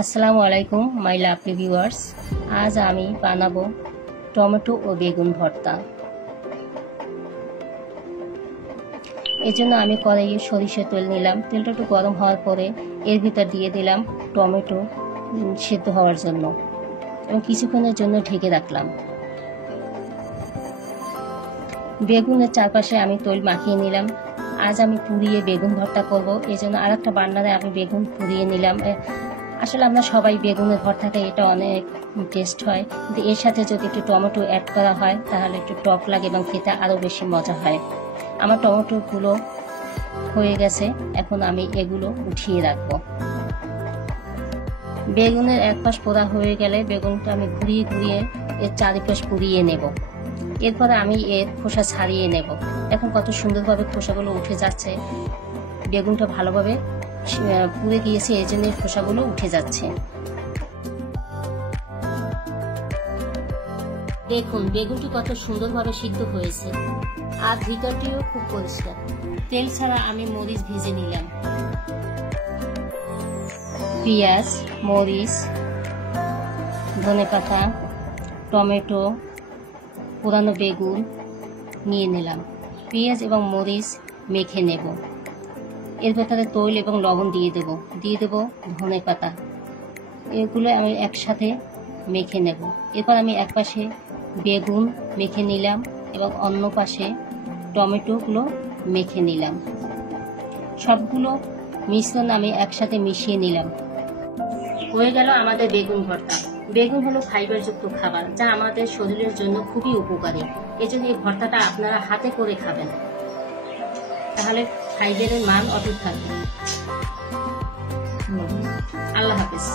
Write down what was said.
আসসালামু আলাইকুম my lovely viewers. আজ আমি বানাবো টমেটো ও বেগুন ভর্তা। এজন্য আমি কড়াইয়ে সরিষার তেল নিলাম। তেলটা একটু গরম হওয়ার পরে এর ভিতর দিয়ে দিলাম টমেটো সিদ্ধ হওয়ার জন্য এবং কিছুক্ষণের জন্য ঢেকে রাখলাম। বেগুনের চারপাশে আমি তৈল মাখিয়ে নিলাম। আজ আমি পুড়িয়ে বেগুন ভর্তা করব, এই জন্য আর একটা বান্নারে আমি বেগুন পুড়িয়ে নিলাম। আসলে আমরা সবাই বেগুনের ভর্তাটা এটা অনেক টেস্ট হয়, কিন্তু এর সাথে যদি একটু টমেটো অ্যাড করা হয় তাহলে একটু টক লাগে এবং খেতে আরও বেশি মজা হয়। আমার টমেটোগুলো হয়ে গেছে, এখন আমি এগুলো উঠিয়ে রাখবো। বেগুনের এক পাশ পোড়া হয়ে গেলে বেগুনটা আমি ঘুরিয়ে ঘুরিয়ে এর চারিপাশ পুড়িয়ে নেব। এরপরে আমি এর খোসা ছাড়িয়ে নেব। এখন কত সুন্দরভাবে খোসাগুলো উঠে যাচ্ছে, বেগুনটা ভালোভাবে পুড়ে গিয়েছে, এই জন্য খোসাগুলো উঠে যাচ্ছে। দেখুন বেগুনটি কত সুন্দরভাবে সিদ্ধ হয়েছে, আর ভিতরটিও খুব পরিষ্কার। তেল ছাড়া আমি মরিচ ভেজে নিলাম। পেঁয়াজ, মরিচ, ধনেপাতা, টমেটো, পুরানো বেগুন নিয়ে নিলাম। পেঁয়াজ এবং মরিচ মেখে নেব। এর ভেতরে তৈল এবং লবণ দিয়ে দেব ধনেপাতা। এগুলো আমি একসাথে মেখে নেব। এরপর আমি এক পাশে বেগুন মেখে নিলাম এবং অন্য পাশে টমেটোগুলো মেখে নিলাম। সবগুলো মিশ্রণ আমি একসাথে মিশিয়ে নিলাম। হয়ে গেল আমাদের বেগুন ভর্তা। বেগুন হলো ফাইবারযুক্ত খাবার, যা আমাদের শরীরের জন্য খুবই উপকারী। এজন্য এই ভর্তাটা আপনারা হাতে করে খাবেন, তাহলে ফাইবারের মান অটুট থাকবে। আল্লাহ হাফেজ।